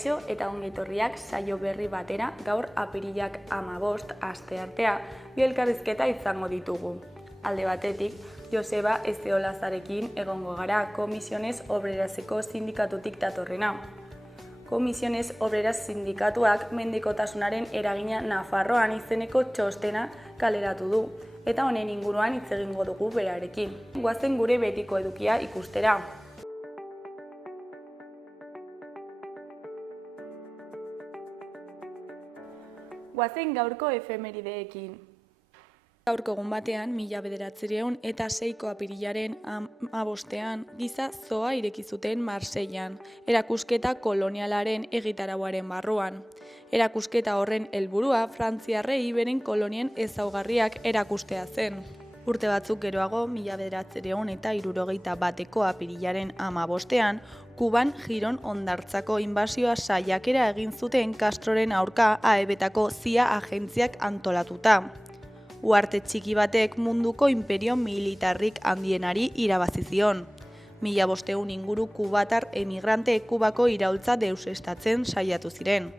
Kaixo eta ongetorriak saio berri batera gaur apirilak 15 asteartea bi elkarrizketa izango ditugu. Alde batetik, Joseba Ezeolazarekin egongo gara Comisiones Obreraseko sindikatutik datorrena. Comisiones Obreras sindikatuak mendikotasunaren eragina Nafarroan izeneko txostena kaleratu du, eta honen inguruan hitz egingo dugu berarekin. Goazen gure betiko edukia ikustera. Goazen gaurko efemerideekin. Gaurko egun batean, 1906ko apirilaren 15ean giza zoa ireki zuten Marseillan, erakusketa kolonialaren egitarauaren barruan. Erakusketa horren helburua frantziarrei beren kolonien ezaugarriak erakustea zen. Urte batzuk geroago, 1961ko apirilaren 15ean, Kuban Giron hondartzako inbasioa saiakera egin zuten Castroren aurka AEBetako CIA agentziak antolatuta. Uharte txiki batek munduko inperio militarrik handienari irabazi zion. 1500 inguru kubatar emigrante Kubako iraultza deusestatzen saiatu ziren.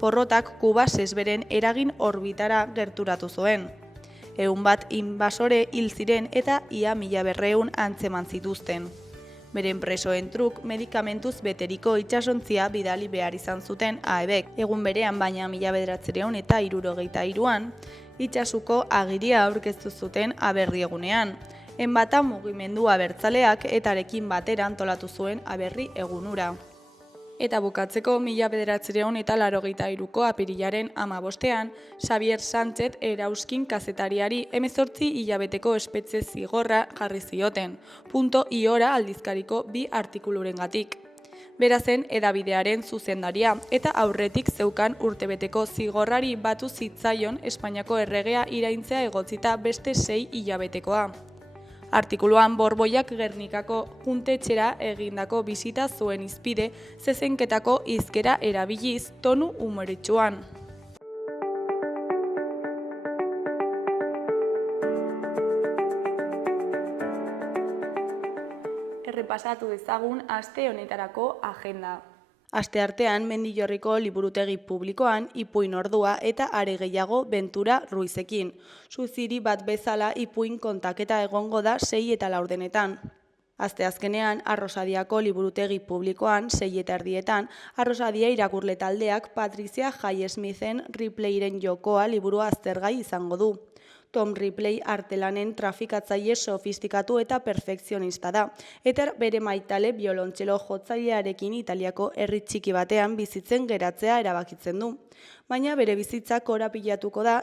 Porrotak Kuba sesberen eragin orbitara gerturatu zuen. 100 inbasore hil ziren eta ia 1200 antzeman zituzten. Beren presoen truk medikamentuz beteriko itsasontzia bidali behar izan zuten AEBek. Egun berean baina 1963an, itsasuko agiria aurkeztu zuten aberri egunean. Enbata mugimendu abertzaleak etarekin batera antolatu zuen aberri egunura. Eta bukatzeko 1983ko apirilaren 15ean, Xavier Sánchez Erauzkin kazetariari 18 hilabeteko espetxe zigorra jarri zioten, .iora aldizkariko 2 artikulurengatik. Bera zen edabidearen zuzendaria eta aurretik zeukan urtebeteko zigorrari batu zitzaion Espainiako erregea iraintzea egotzita beste 6 hilabetekoa. Artikuluan Borboiak Gernikako juntetxera egindako bisita zuen izpide zezenketako hizkera erabiliz tonu umoretsuan. Errepasatu dezagun aste honetarako agenda. Asteartean Mendillorriko liburutegi publikoan ipuin ordua eta are gehiago Bentura Ruizekin. Suziri bat bezala ipuin kontaketa egongo da 6:04. Asteazkenean Arrosadiako liburutegi publikoan 6:30 Arrosadia irakurle taldeak Patricia Highsmithen Ripleyren jokoa liburua aztergai izango du. Tom Ripley artelanen trafikatzaile sofistikatu eta perfekzionista da, eta bere maitale biolontxelo jotzailearekin Italiako herri txiki batean bizitzen geratzea erabakitzen du. Baina bere bizitza korapilatuko da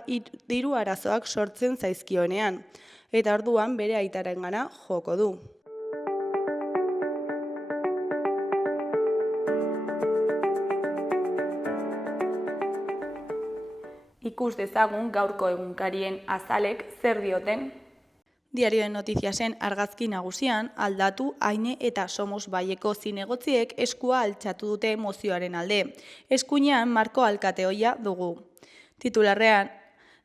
diru arazoak sortzen zaizkionean, eta orduan bere aitarengana joko du. Ikus dezagun gaurko egunkarien azalek zer dioten. Diario de Notiziasen argazki nagusian, Aldatu, Aine eta Somos Baieko zinegotziek eskua altxatu dute mozioaren alde. Eskuinean Marko alkateoia dugu. Titularrean,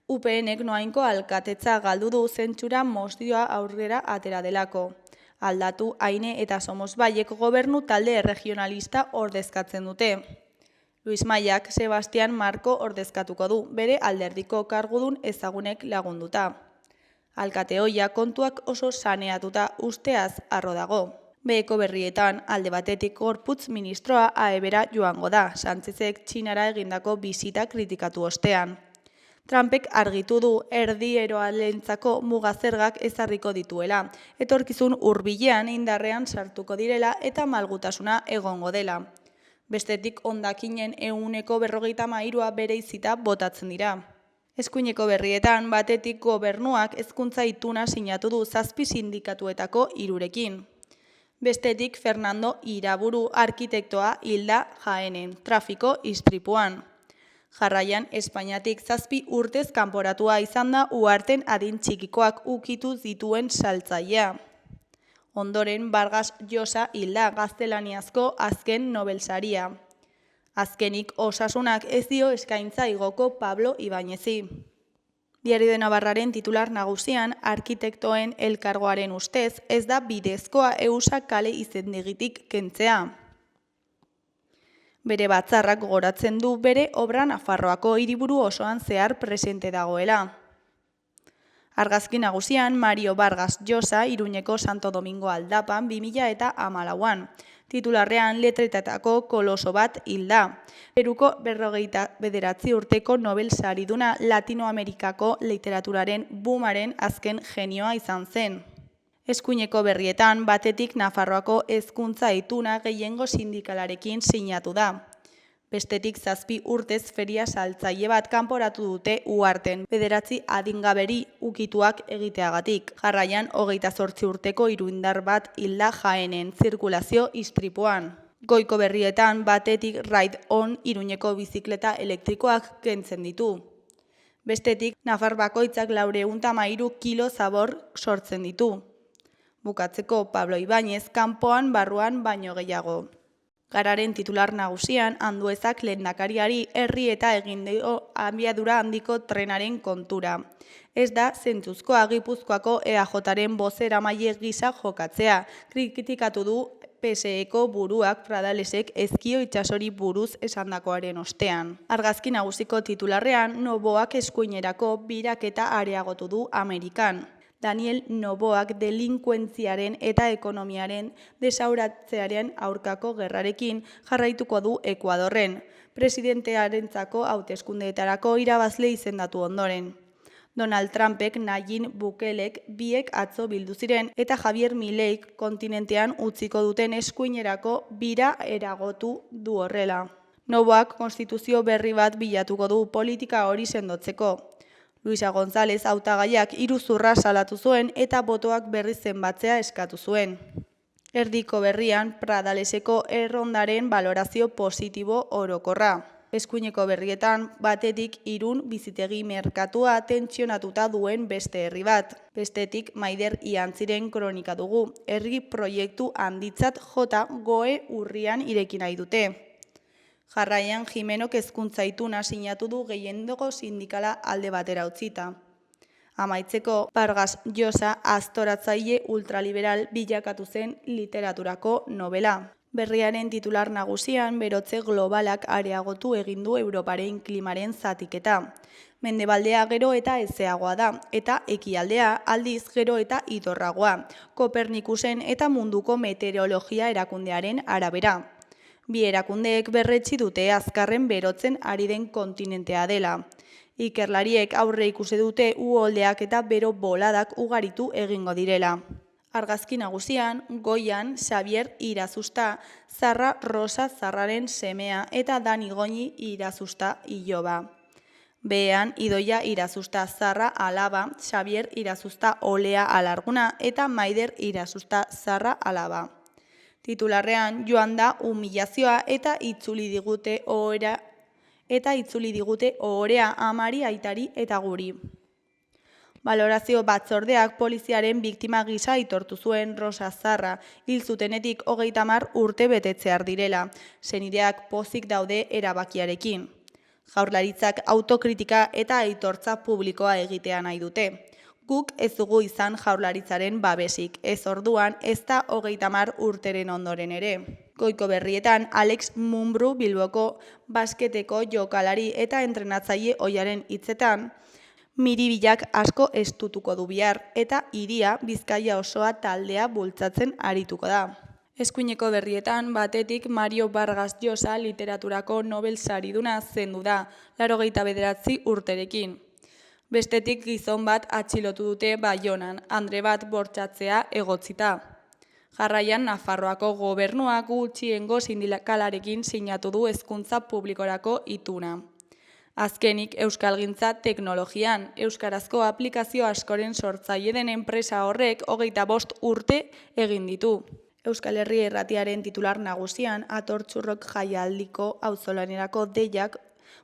UPNek noainko alkatetza galdu du zentsura mozioa aurrera atera delako. Aldatu, Aine eta Somos Baiek gobernu talde erregionalista ordezkatzen dute. Luis Maiak Sebastian Marko ordezkatuko du, bere alderdiko kargudun ezagunek lagunduta. Alkateoia kontuak oso saneatuta usteaz harro dago. Beheko berrietan alde batetik gorputz ministroa AEBera joango da, Sánchezek Txinara egindako bisita kritikatu ostean. Trumpek argitu du erdieroalentzako mugazergak ezarriko dituela, etorkizun hurbilean indarrean sartuko direla eta malgutasuna egongo dela. Bestetik hondakinen 43% bereizita botatzen dira. Eskuineko berrietan batetik gobernuak hezkuntza ituna sinatu du 7 sindikatuetako 3rekin. Bestetik Fernando Iraburu arkitektoa hilda Jaenen, trafiko istripuan. Jarraian Espainiatik 7 urtez kanporatua izan da uharten adin txikikoak ukitu zituen saltzailea. Ondoren Vargas Llosa hilda gaztelaniazko azken Nobel saria. Azkenik osasunak ez dio eskaintza igoko Pablo Ibáñezi. Diario de Navarraren titular nagusian, arkitektoen elkargoaren ustez, ez da bidezkoa EUSA kale izendegitik kentzea. Bere batzarrak gogoratzen du bere obra Nafarroako hiriburu osoan zehar presente dagoela. Argazki nagusian Mario Vargas Llosa Iruñeko Santo Domingo aldapan 2014an. Titularrean letretatako koloso bat hilda. Peruko 49 urteko Nobel sariduna Latinoamerikako literaturaren boomaren azken genioa izan zen. Eskuineko berrietan batetik Nafarroako hezkuntza ituna gehiengo sindikalarekin sinatu da. Bestetik 7 urtez feria saltzaile bat kanporatu dute Uharten, 9 adingaberi ukituak egiteagatik. Jarraian 28 urteko iruindar bat hilda Jaenen zirkulazio istripuan. Goiko berrietan batetik Ride On Iruñeko bizikleta elektrikoak kentzen ditu. Bestetik Nafar bakoitzak 413 kilo zabor sortzen ditu. Bukatzeko Pablo Ibáñez kanpoan barruan baino gehiago. Gararen titular nagusian Anduezak lehendakariari herri eta egin dio abiadura handiko trenaren kontura. Ez da zentzuzkoa Gipuzkoako EAJaren bozeramaile gisa jokatzea, kritikatu du PSEko buruak Pradalesek Ezkio itsasori buruz esandakoaren ostean. Argazki nagusiko titularrean Noboak eskuinerako biraketa areagotu du Amerikan. Daniel Noboak delinkuentziaren eta ekonomiaren desauratzearen aurkako gerrarekin jarraituko du Ekuadorren, presidentearentzako hauteskundeetarako irabazle izendatu ondoren. Donald Trumpek Nayib Bukelek biek atzo bildu ziren eta Javier Mileik kontinentean utziko duten eskuinerako bira eragotu du horrela. Noboak konstituzio berri bat bilatuko du politika hori sendotzeko. Luisa González hautagaiak iruzurra salatu zuen eta botoak berriz zenbatzea eskatu zuen. Erdiko berrian Pradaleseko errondaren balorazio positibo orokorra. Eskuineko berrietan batetik Irun bizitegi merkatua tentsionatuta duen beste herri bat. Bestetik Maider Iantziren kronika dugu. Herri proiektu handitzat jota goe urrian ireki nahi dute. Jarraian Jimenok hezkuntza ituna sinatu du gehiengo sindikala alde batera utzita. Amaitzeko Vargas Llosa aztoratzaile ultraliberal bilakatu zen literaturako novela. Berriaren titular nagusian berotze globalak areagotu egin du Europaren klimaren zatiketa. Mendebaldea gero eta hezeagoa da, eta ekialdea aldiz gero eta idorragoa, Kopernikusen eta munduko meteorologia erakundearen arabera. Bi erakundeek berretsi dute azkarren berotzen ari den kontinentea dela. Ikerlariek aurre ikusi dute uholdeak eta bero boladak ugaritu egingo direla. Argazki nagusian, goian Xavier Irazusta, Zarra Rosa Zarraren semea eta Dani Goñi Irazusta iloba. Behean Idoia Irazusta Zarra alaba, Xavier Irazusta olea alarguna eta Maider Irazusta Zarra alaba. Titularrean joan da humilazioa eta itzuli digute ohorea amari, aitari eta guri. Balorazio batzordeak poliziaren biktima gisa aitortu zuen Rosa Zarra, hil zutenetik 30 urte betetzear direla, senideak pozik daude erabakiarekin. Jaurlaritzak autokritika eta aitortza publikoa egitea nahi dute. Guk ez dugu izan jaurlaritzaren babesik, ez orduan ez da 30 urteren ondoren ere. Goiko berrietan Alex Munbru Bilboko basketeko jokalari eta entrenatzaile ohiaren hitzetan, miribilak asko estutuko du bihar eta hiria Bizkaia osoa taldea bultzatzen arituko da. Eskuineko berrietan batetik Mario Vargas Llosa literaturako Nobel sariduna zendu da, 89 urterekin. Bestetik gizon bat atxilotu dute Baionan, andre bat bortxatzea egotzita. Jarraian Nafarroako gobernuak gutxiengo sindikalarekin sinatu du hezkuntza publikorako ituna. Azkenik euskalgintza teknologian, euskarazko aplikazio askoren sortzaile den enpresa horrek 25 urte egin ditu. Euskal Herri Irratiaren titular nagusian Atortxurrok jaialdiko auzolanerako deiak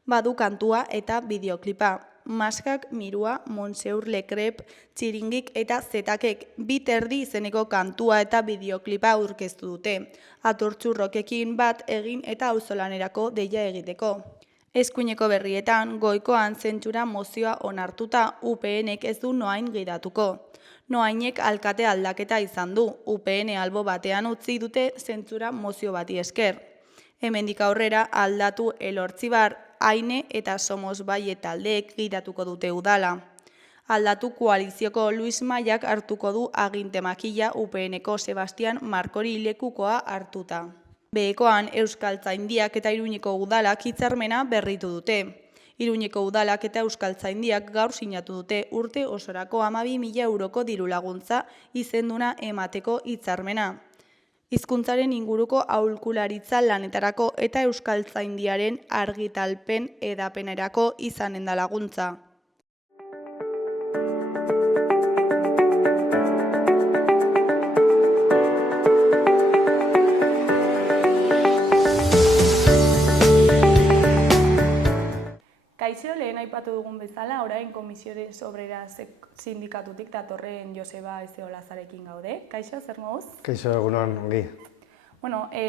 badu kantua eta bideoklipa. Maskak, Mirua, Monseur Lekrep, Txiringik eta Zetakek 2 terdi izeneko kantua eta bideoklipa aurkeztu dute. Atortxurrokekin bat egin eta auzolanerako deia egiteko. Eskuineko berrietan, goikoan zentsura mozioa onartuta UPNek ez du Noain gidatuko. Noainek alkate aldaketa izan du, UPN albo batean utzi dute zentsura mozio bati esker. Hemendik aurrera Aldatu Elortzibar, Aine eta Somos Baie taldeek gidatuko dute udala. Aldatu koalizioko Luis Maiak hartuko du aginte makila UPN-eko Sebastian Markori lekukoa hartuta. Behekoan Euskaltzaindiak eta Iruñeko udalak hitzarmena berritu dute. Iruñeko udalak eta Euskaltzaindiak gaur sinatu dute urte osorako 12.000 euroko diru laguntza izenduna emateko hitzarmena. Hizkuntzaren inguruko aholkularitza lanetarako eta Euskaltzaindiaren argitalpen hedapenerako izanen da laguntza. Kaixo, lehen aipatu dugun bezala, orain Komisiones Obreras sindikatutik datorren Joseba Ezeolazarekin gaude. Kaixo, zer moduz? Kaixo, egunon, ongi.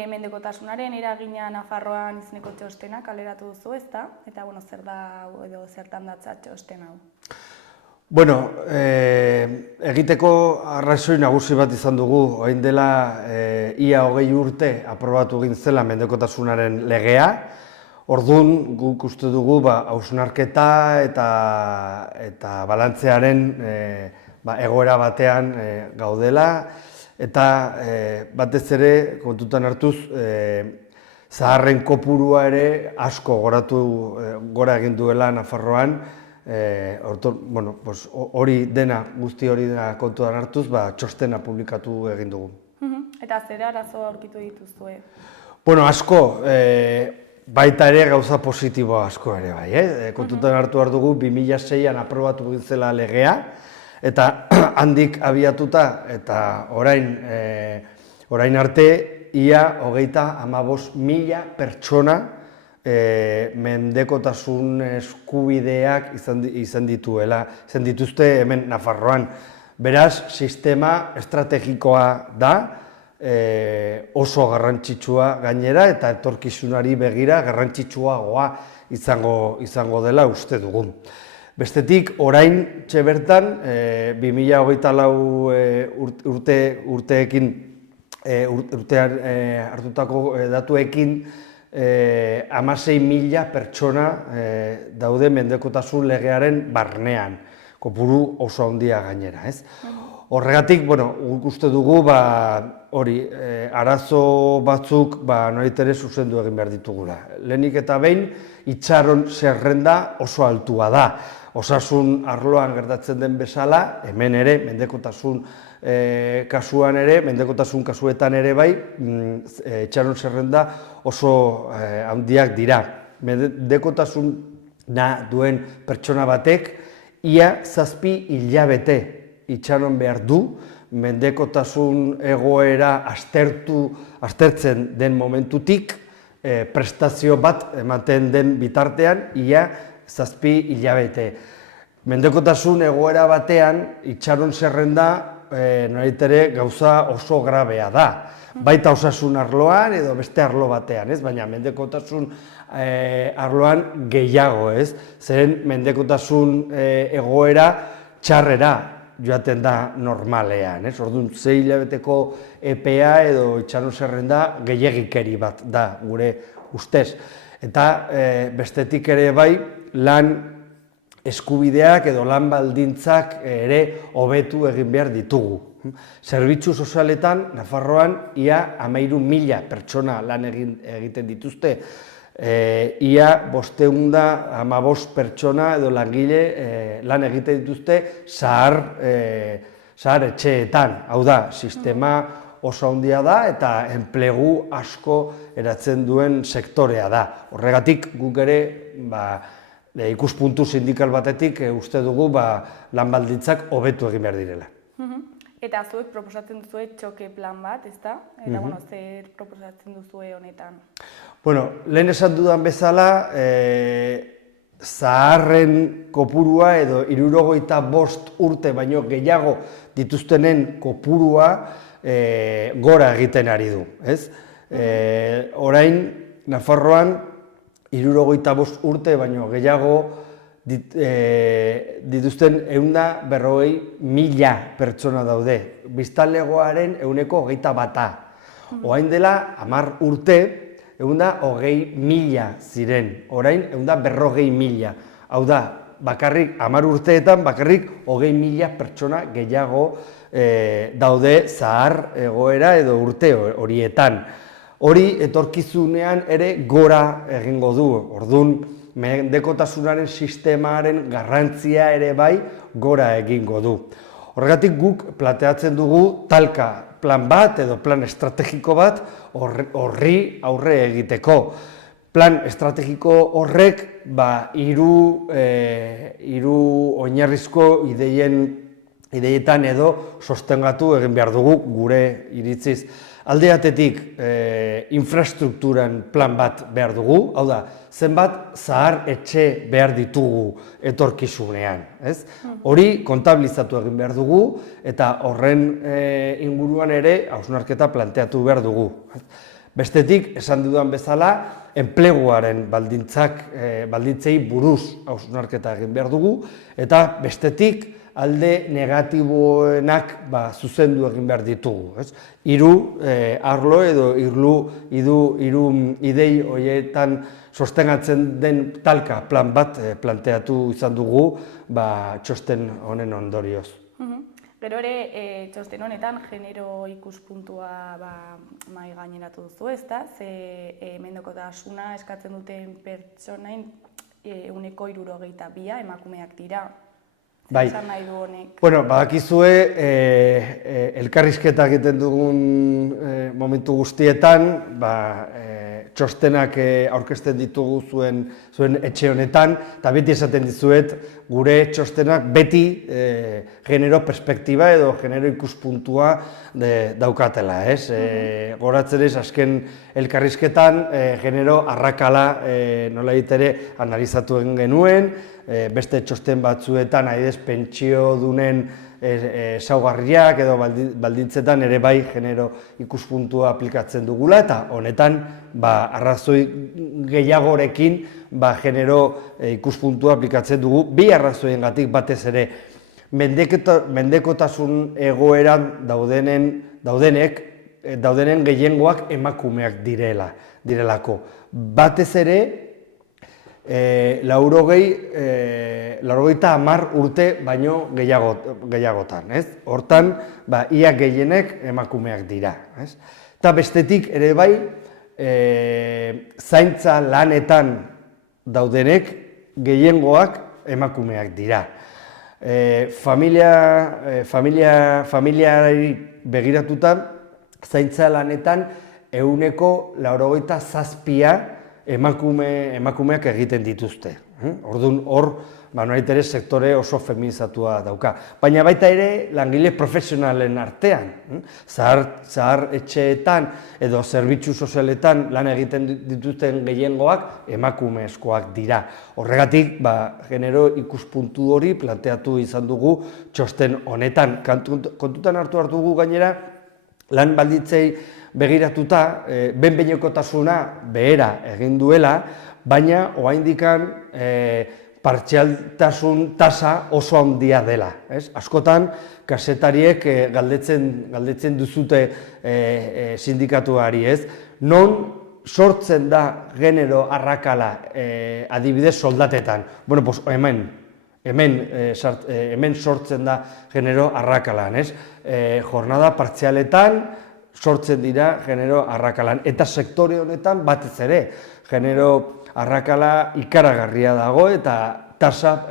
Mendekotasunaren eragina Nafarroan izeneko txostena kaleratu duzu, ezta? Eta, zer da edo zertan datza txosten hau? Egiteko arrazoi nagusi bat izan dugu, orain dela ia 20 urte aprobatu egin zela mendekotasunaren legea. Orduan, guk uste dugu hausnarketa eta balantzearen egoera batean gaudela, eta batez ere, kontutan hartuz, zaharren kopurua ere asko gora egin duela Nafarroan, guzti hori dena kontutan hartuz, txostena publikatu egin dugu. Eta zer arazo aurkitu dituzue? Asko. Baita ere gauza positiboa asko ere bai. Kontutan hartu behar dugu 2006an aprobatu gintzela legea, eta handik abiatuta eta orain arte ia 35.000 pertsona mendekotasun eskubideak izan dituzte hemen Nafarroan. Beraz, sistema estrategikoa da, oso garrantzitsua gainera eta etorkizunari begira garrantzitsuagoa izango dela uste dugu. Bestetik, orain bertan 2024 urtean hartutako datuekin 16.000 pertsona daude mendekotasun legearen barnean, kopuru oso handia gainera, ez? Horregatik, guk uste dugu, arazo batzuk norit ere zuzendu egin behar ditugula. Lehenik eta behin, itxaron zerrenda oso altua da. Osasun arloan gertatzen den bezala, hemen ere, mendekotasun kasuetan ere bai, itxaron zerrenda oso handiak dira. Mendekotasuna duen pertsona batek, ia 7 hilabete itxaron behar du, mendekotasun egoera aztertzen den momentutik, prestazio bat ematen den bitartean, ia 7 hilabete. Mendekotasun egoera batean, itxaron zerrenda, norit ere gauza oso grabea da. Baita osasun arloan edo beste arlo batean, baina mendekotasun arloan gehiago, zeren mendekotasun egoera txarrera joaten da normalean. Orduan, 6 hilabeteko EPA edo itxaron zerrenda gehiagikeri bat da gure ustez. Eta bestetik ere bai, lan eskubideak edo lan baldintzak ere hobetu egin behar ditugu. Zerbitzu sozialetan, Nafarroan, ia 13.000 pertsona lan egiten dituzte. Ia 515 pertsona edo langile lan egiten dituzte zahar etxeetan. Hau da, sistema oso handia da eta enplegu asko eratzen duen sektorea da. Horregatik guk ere ikuspuntu sindikal batetik uste dugu lan baldintzak hobetu egin behar direla. Eta zuek proposatzen duzue txoke plan bat, ezta? Eta, zer proposatzen duzue honetan? Lehen esan dudan bezala, zaharren kopurua edo 65 urte baino gehiago dituztenen kopurua gora egiten ari du. Orain, Nafarroan, 65 urte baino gehiago dituzten 140.000 pertsona daude. Biztanlegoaren 21%. Orain dela 10 urte, 120.000 ziren, orain 140.000. Hau da, bakarrik 10 urteetan, bakarrik 20.000 pertsona gehiago daude zahar egoera edo urte horietan. Hori etorkizunean ere gora egingo du, orduan mendekotasunaren sistemaren garrantzia ere bai gora egingo du. Horregatik guk planteatzen dugu talka plan bat edo plan estrategiko bat horri aurre egiteko. Plan estrategiko horrek hiru oinarrizko ideietan edo sostengatu egin behar dugu gure iritziz. Alde batetik infrastrukturan plan bat behar dugu, hau da, zenbat zahar etxe behar ditugu etorkizunean. Hori kontabilizatu egin behar dugu eta horren inguruan ere hausnarketa planteatu behar dugu. Bestetik, esan dudan bezala, enpleguaren baldintzei buruz hausnarketa egin behar dugu, eta bestetik alde negatiboenak zuzendu egin behar ditugu. Hiru arlo edo hiru idei horietan sostengatzen den talka plan bat planteatu izan dugu txosten honen ondorioz. Gero ere, txosten honetan, genero ikuspuntua mahai gaineratu duzu, ezta? Ze mendekotasuna eskatzen duten pertsonain 72% emakumeak dira. Zer esan nahi du honek? Bueno, badakizue, elkarrizketa egiten dugun momentu guztietan, txostenak aurkezten ditugu zuen etxe honetan, eta beti esaten dizuet, gure txostenak beti genero perspektiba edo genero ikuspuntua daukatela. Goratzen ez, azken elkarrizketan, genero arrakala nola ere analizatu egin genuen, beste txosten batzuetan, adibidez, pentsio dunen ezaugarriak edo baldintzetan ere bai genero ikuspuntua aplikatzen dugula, eta honetan arrazoi gehiagorekin genero ikuspuntua aplikatzen dugu, bi arrazoiengatik batez ere mendekotasun egoeran daudenen gehiengoak emakumeak direlako. Batez ere, 90 urte baino gehiagotan. Hortan, ia gehienek emakumeak dira. Eta bestetik ere bai, zaintza lanetan daudenek gehiengoak emakumeak dira. Familiari begiratuta, zaintza lanetan 97% emakumeak egiten dituzte. Orduan hor, ere sektore oso feminizatua dauka. Baina baita ere langile profesionalen artean, zahar etxeetan edo zerbitzu sozialetan lan egiten dituzten gehiengoak emakumezkoak dira. Horregatik, genero ikuspuntu hori planteatu izan dugu txosten honetan. Kontutan hartu dugu gainera, lan baldintzei begiratuta, behin-behinekotasuna behera egin duela, baina oraindikan partzialtasun tasa oso handia dela. Askotan, kazetariek galdetzen duzute sindikatuari, non sortzen da genero arrakala adibidez soldatetan. Bueno, pues hemen sortzen da genero arrakalan, jornada partzialetan sortzen dira genero arrakalan. Eta sektore honetan batez ere, genero arrakala ikaragarria dago eta tasa,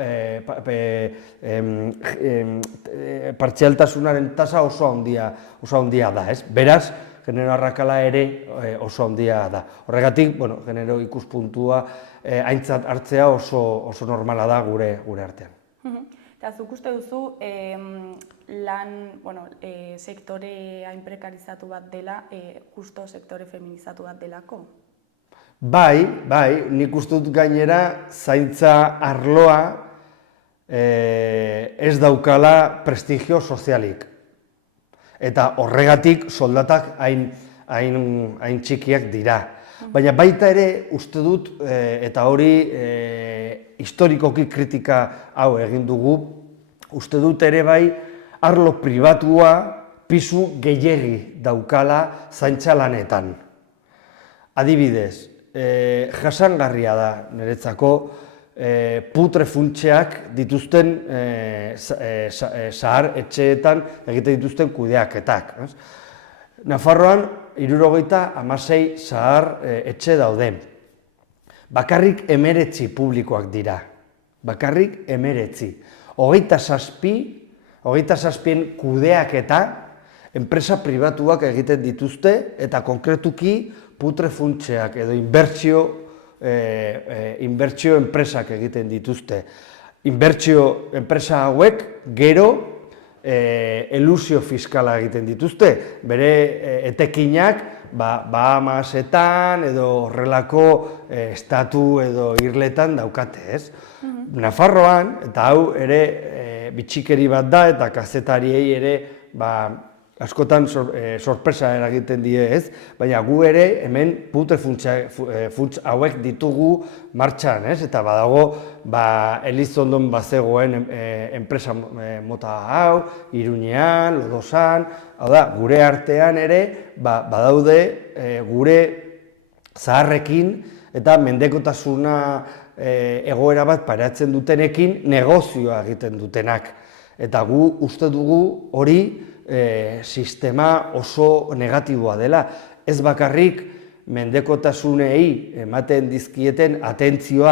partzialtasunaren tasa oso handia da. Beraz, genero arrakala ere oso handia da. Horregatik, genero ikuspuntua aintzat hartzea oso normala da gure artean. Eta zuk uste duzu, sektore hain prekarizatu bat dela, justo sektore feminizatu bat delako? Bai, nik uste dut gainera zaintza arloa ez daukala prestigio sozialik. Eta horregatik soldatak hain txikiak dira. Baina baita ere uste dut, eta hori historikoki kritika hau egin dugu, uste dut ere bai arlo pribatua pisu gehiegi daukala zaintza lanetan. Adibidez, jasangarria da niretzako putre funtseak dituzten zahar etxeetan egiten dituzten kudeaketak. Nafarroan 76 zahar etxe daude. Bakarrik 19 publikoak dira. Bakarrik 19. 27 kudeaketa enpresa pribatuak egiten dituzte eta konkretuki putre funtseak edo inbertsio enpresak egiten dituzte. Inbertsio enpresa hauek gero elusio fiskala egiten dituzte. Bere etekinak Bahamasetan edo horrelako estatu edo irletan daukate, ez? Nafarroan, eta hau ere bitxikeri bat da eta kazetariei ere askotan sorpresa eragiten die, ez? Baina gu ere hemen putre funts hauek ditugu martxan, ez? Eta badago Elizondon bazegoen enpresa mota hau, Iruñean, Lodosan, hau da, gure artean ere badaude gure zaharrekin eta mendekotasuna egoera bat pairatzen dutenekin negozioa egiten dutenak. Eta gu uste dugu hori sistema oso negatiboa dela. Ez bakarrik mendekotasunei ematen dizkieten atentzio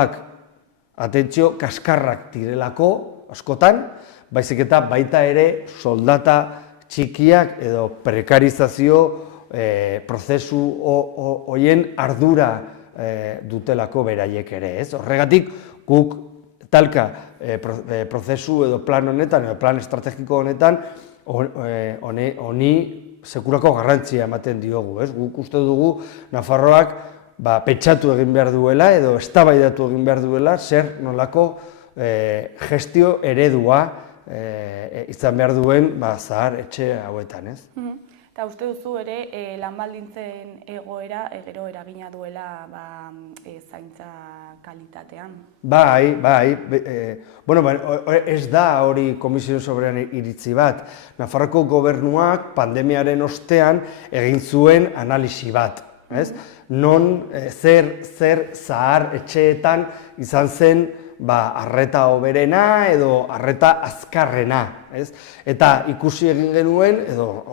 kaskarrak direlako askotan, baizik eta baita ere soldata txikiak edo prekarizazio prozesu horien ardura dutelako beraiek ere, ez? Horregatik guk talka prozesu edo plan honetan, edo plan estrategiko honetan, honi sekurako garrantzia ematen diogu, ez? Guk uste dugu Nafarroak pentsatu egin behar duela edo eztabaidatu egin behar duela zer nolako gestio eredua izan behar duen zahar etxe hauetan, ez? Eta uste duzu ere lan baldintzen egoera gero eragina duela zaintza kalitatean? Bai. Ez da hori Komisio Soberan iritzi bat. Nafarroko gobernuak pandemiaren ostean egin zuen analisi bat. Non zer zahar etxeetan izan zen arreta hoberena edo arreta azkarrena. Eta ikusi egin genuen, edo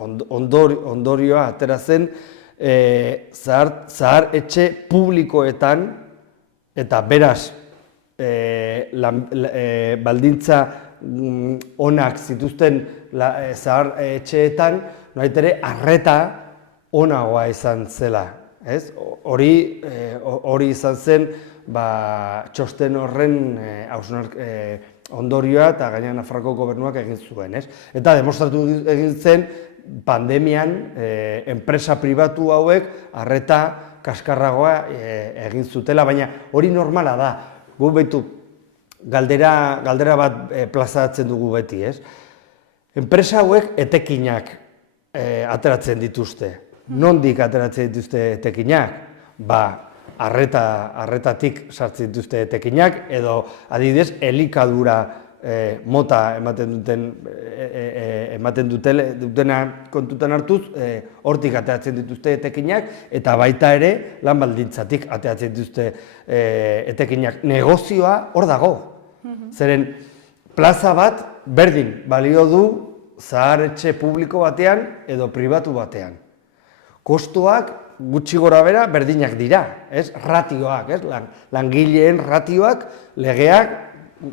ondorioa atera zen, zahar etxe publikoetan, eta beraz, baldintza onak zituzten zahar etxeetan, ere arreta onagoa izan zela. Hori izan zen txosten horren ondorioa eta gaina Nafarroko gobernuak egin zuen. Eta demostratu egin zen pandemian enpresa pribatu hauek arreta kaskarragoa egin zutela, baina hori normala da. Gu behitu galdera bat plazatzen dugu beti. Enpresa hauek etekinak ateratzen dituzte. Nondik ateratzen dituzte etekinak? Arretatik sartzen dituzte etekinak, edo adibidez elikadura mota ematen dutena kontutan hartuz, hortik ateratzen dituzte etekinak, eta baita ere lan baldintzatik ateratzen dituzte etekinak. Negozioa hor dago. Zeren plaza bat berdin balio du zahar etxe publiko batean edo pribatu batean. Kostuak gutxi gora bera berdinak dira, ratioak, langileen ratioak, legeak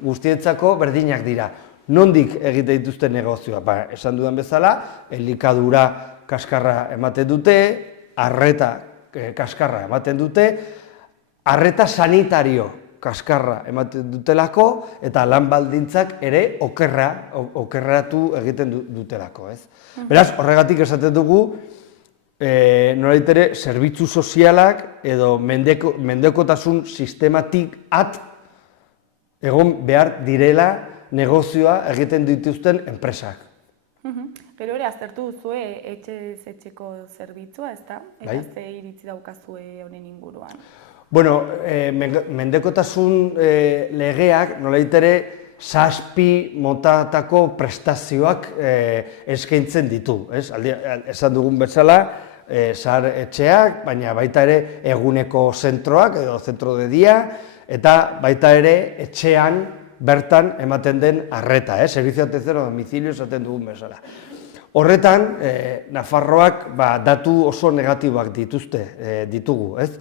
guztietzako berdinak dira. Nondik egite dituzten negozioa? Esan dudan bezala, elikadura kaskarra ematen dute, arreta kaskarra ematen dute, arreta sanitario kaskarra ematen dutelako, eta lan baldintzak ere okerratu egiten dutelako. Beraz, horregatik esaten dugu, nolabait ere, zerbitzu sozialak edo mendekotasun sistematik egon behar direla negozioa egiten dituzten enpresak. Gero ere, aztertu duzue etxez etxeko zerbitzua, ezta? Eta ze iritzi daukazue honen inguruan? Bueno, mendekotasun legeak nolabait ere 7 motatako prestazioak eskaintzen ditu. Esan dugun bezala, zahar etxeak, baina baita ere eguneko zentroak edo zentro de dia, eta baita ere etxean bertan ematen den arreta, servizio de atención a domicilio esaten dugun bezala. Horretan, Nafarroak datu oso negatiboak ditugu, ez?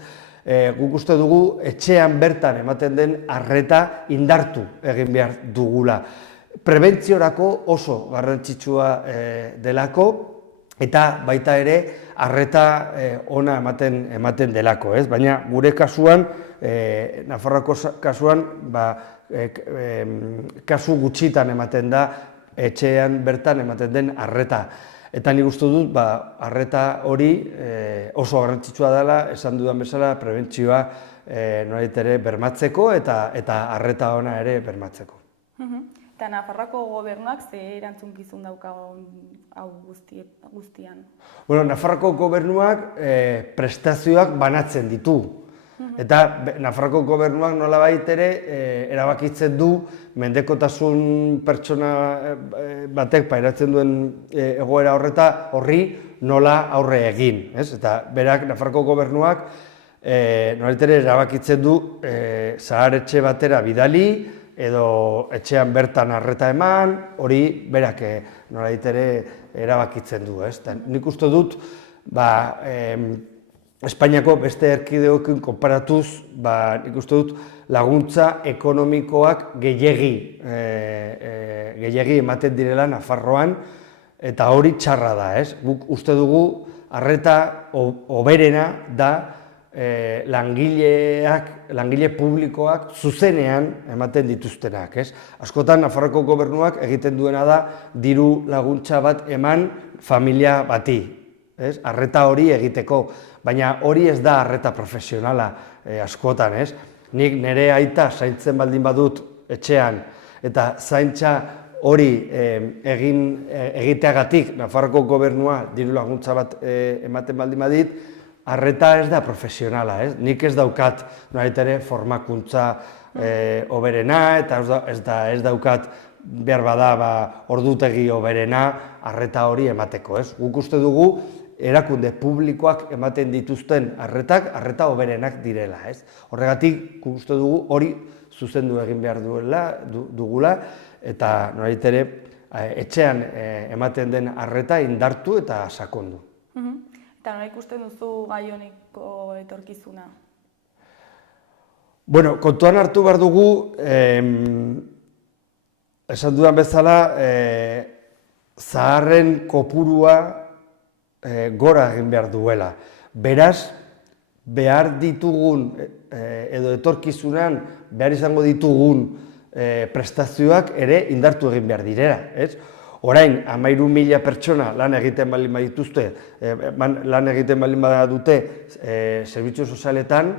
Guk uste dugu etxean bertan ematen den arreta indartu egin behar dugula. Prebentziorako oso garrantzitsua delako eta baita ere arreta ona ematen delako, ez? Baina gure kasuan, Nafarroako kasuan, kasu gutxitan ematen da etxean bertan ematen den arreta. Eta nik uste dut, arreta hori oso garrantzitsua dela, esan dudan bezala, prebentzioa nolabait ere bermatzeko eta arreta ona ere bermatzeko. Eta Nafarroako gobernuak ze erantzunkizun dauka hau guztian? Nafarroako gobernuak prestazioak banatzen ditu. Eta Nafarroako gobernuak nolabait ere erabakitzen du mendekotasun pertsona batek pairatzen duen egoera horri nola aurre egin. Eta berak Nafarroako gobernuak nolabait ere erabakitzen du zahar etxe batera bidali edo etxean bertan arreta eman, hori berak nolabait ere erabakitzen du. Nik uste dut, Espainiako beste erkidegoekin konparatuz, nik uste dut laguntza ekonomikoak gehiegi ematen direla Nafarroan, eta hori txarra da, ez? Guk uste dugu arreta hoberena da langile publikoak zuzenean ematen dituztenak, ez? Askotan Nafarroako gobernuak egiten duena da diru laguntza bat eman familia bati, ez? Arreta hori egiteko. Baina hori ez da arreta profesionala askotan, ez? Nik nire aita zaintzen baldin badut etxean, eta zaintza hori egiteagatik Nafarroako gobernua diru laguntza bat ematen baldin badit, arreta ez da profesionala, ez? Nik ez daukat nolabait ere formakuntza hoberena, eta ez daukat behar bada ordutegi hoberena arreta hori emateko, ez? Guk uste dugu erakunde publikoak ematen dituzten arreta hoberenak direla, ez? Horregatik, uste dugu hori zuzendu egin behar dugula, eta nolabait ere etxean ematen den arreta indartu eta sakondu. Eta nola ikusten duzu gai honeko etorkizuna? Kontuan hartu behar dugu, esan dudan bezala, zaharren kopurua gora egin behar duela. Beraz, behar ditugun, edo etorkizunan, behar izango ditugun prestazioak ere indartu egin behar direla. Orain, 13.000 pertsona lan egiten baldin badituzte, lan egiten baldin badute zerbitzu sozialetan,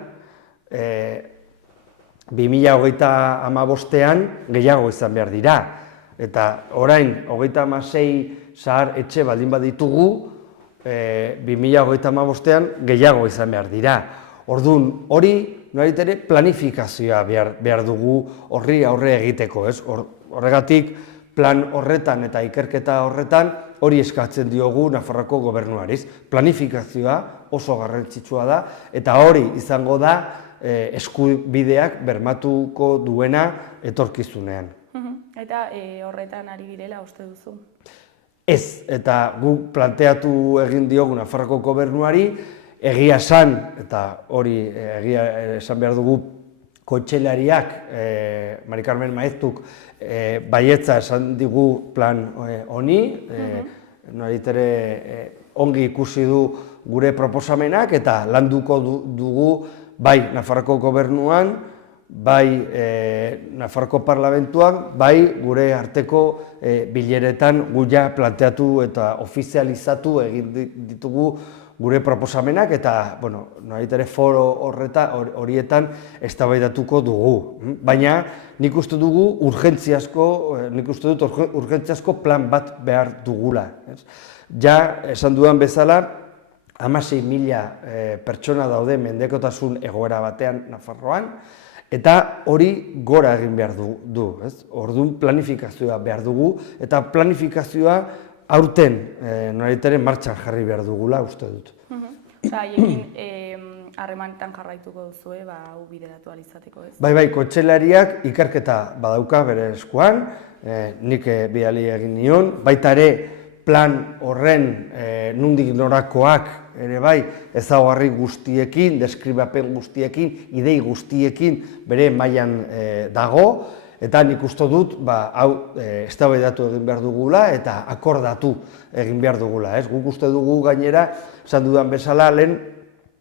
2035ean gehiago izan behar dira. Eta orain, 36 zahar etxe baldin baditugu, 2035ean gehiago izan behar dira. Orduan, hori nolabait ere planifikazioa behar dugu horri aurre egiteko. Horregatik, plan horretan eta ikerketa horretan hori eskatzen diogu Nafarroako gobernuari. Planifikazioa oso garrantzitsua da, eta hori izango da eskubideak bermatuko duena etorkizunean. Eta horretan ari direla uste duzu? Ez, eta guk planteatu egin diogu Nafarroako gobernuari, egia esan, eta hori egia esan behar dugu kontseilariak, Mari Carmen Maeztuk, baietza esan digu plan honi, nolabait ere ongi ikusi du gure proposamenak, eta landuko dugu bai Nafarroako gobernuan, bai Nafarroako parlamentuan, bai gure arteko bileretan guia planteatu eta ofizializatu egin ditugu gure proposamenak, eta nolabait ere foro horietan eztabaidatuko dugu. Baina nik uste dugu urgentziazko plan bat behar dugula. Ja, esan dudan bezala, 16.000 pertsona daude mendekotasun egoera batean Nafarroan, eta hori gora egin behar du. Orduan planifikazioa behar dugu, eta planifikazioa aurten nolabait ere martxan jarri behar dugula uste dut. Osa, haiekin harremanetan jarraituko duzue, hau bideratu ahal izateko, ez? Bai, kontseilariak ikerketa badauka bere eskuan, nik bidali egin nion, baita ere plan horren nondik norakoak ere bai ezaugarri guztiekin, deskribapen guztiekin, idei guztiekin bere mailan dago, eta nik uste dut, hau eztabaidatu egin behar dugula eta akordatu egin behar dugula. Guk uste dugu gainera, esan dudan bezala, lehen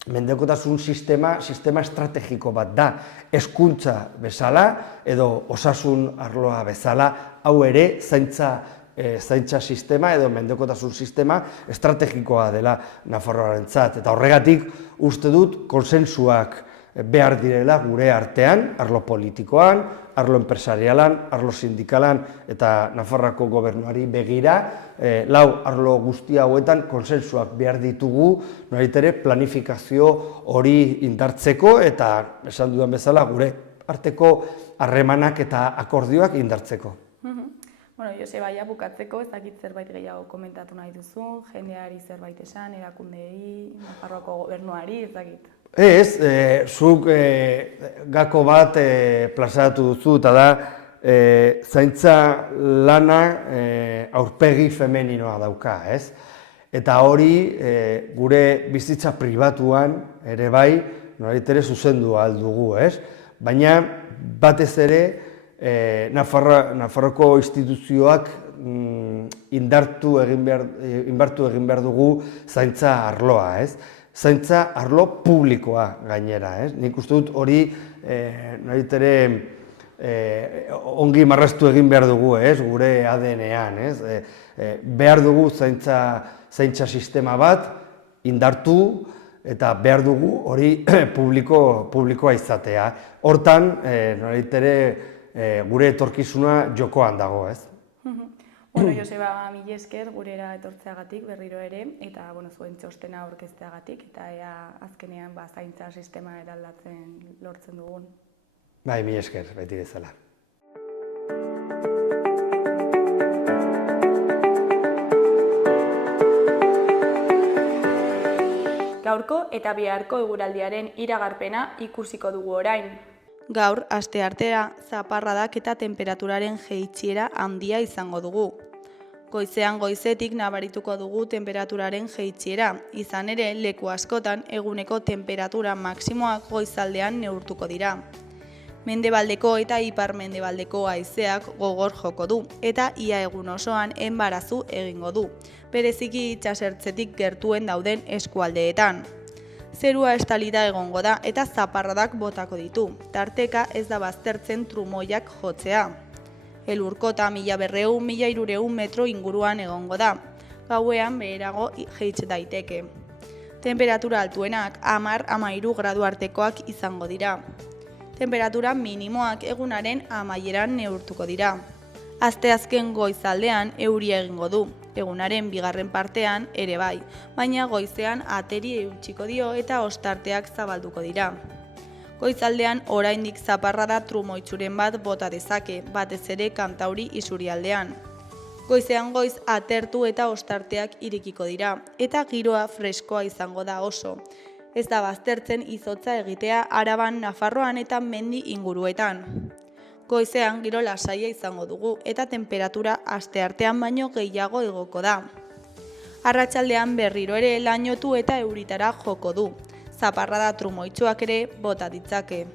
mendekotasun sistema estrategiko bat da. Hezkuntza bezala edo osasun arloa bezala, hau ere zaintza sistema edo mendekotasun sistema estrategikoa dela Nafarroarentzat. Eta horregatik uste dut konsensuak behar direla gure artean, arlo politikoan, arlo enpresarialan, arlo sindikalan eta Nafarroako gobernuari begira, lau arlo guzti hauetan konsensuak behar ditugu, nolabait ere planifikazio hori indartzeko eta esan dudan bezala gure arteko harremanak eta akordioak indartzeko. Bueno, Joseba, bukatzeko, ez dakit zerbait gehiago komentatu nahi duzu, jendeari zerbait esan, erakundeei, Nafarroako gobernuari, ez dakit. Ez, zuk gako bat plazaratu duzu, eta da zaintza lana aurpegi femeninoa dauka, ez? Eta hori gure bizitza pribatuan ere bai, nolabait ere zuzendu ahal dugu, ez? Baina batez ere Nafarroako instituzioak indartu egin behar dugu zaintza arloa, ez? Zaintza arlo publikoa gainera, ez? Nik uste dut hori nolabait ere ongi marraztu egin behar dugu, ez? Gure ADN-ean, ez? Behar dugu zaintza sistema bat indartu eta behar dugu hori publikoa izatea. Hortan, nolabait ere gure etorkizuna jokoan dago, ez? Bueno, Joseba, mila esker gurera etortzeagatik berriro ere, eta zuen txostena aurkezteagatik, eta ea azkenean zaintza sistema eraldatzen lortzen dugun. Bai, mila esker, beti bezala. Gaurko eta biharko eguraldiaren iragarpena ikusiko dugu orain. Gaur, asteartea, zaparradak eta temperaturaren jaitsiera handia izango dugu. Goizean goizetik nabarituko dugu temperaturaren jaitsiera, izan ere leku askotan eguneko temperatura maksimoak goizaldean neurtuko dira. Mendebaldeko eta ipar-mendebaldeko haizeak gogor joko du, eta ia egun osoan enbarazu egingo du, bereziki itsasertzetik gertuen dauden eskualdeetan. Zerua estalita egongo da eta zaparradak botako ditu, tarteka ez da baztertzen trumoiak jotzea. Elurkota 1200–1300 metro inguruan egongo da, gauean beherago jaits daiteke. Temperatura altuenak 10–13 gradu artekoak izango dira. Temperatura minimoak egunaren amaieran neurtuko dira. Asteazken goizaldean euria egingo du, egunaren bigarren partean ere bai, baina goizean ateri eutsiko dio eta ostarteak zabalduko dira. Goizaldean oraindik zaparrada trumoitzuren bat bota dezake, batez ere kantauri isurialdean. Goizean goiz atertu eta ostarteak irekiko dira, eta giroa freskoa izango da oso. Ez da baztertzen izotza egitea Araban, Nafarroan eta mendi inguruetan. Goizean giro lasaia izango dugu eta temperatura asteartean baino gehiago igoko da. Arratsaldean berriro ere lainotu eta euritara joko du. Zaparrada trumoitsuak ere bota ditzake.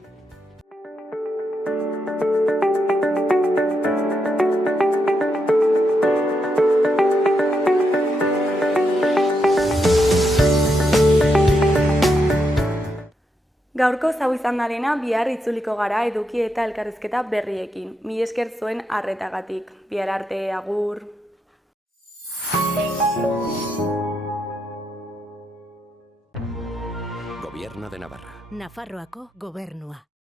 Gaurko zau izan darena bihar itzuliko gara eduki eta elkarrizketa berriekin. Mila esker zuen arretagatik. Bihar arte, agur! Gobierno de Navarra. Nafarroako gobernua.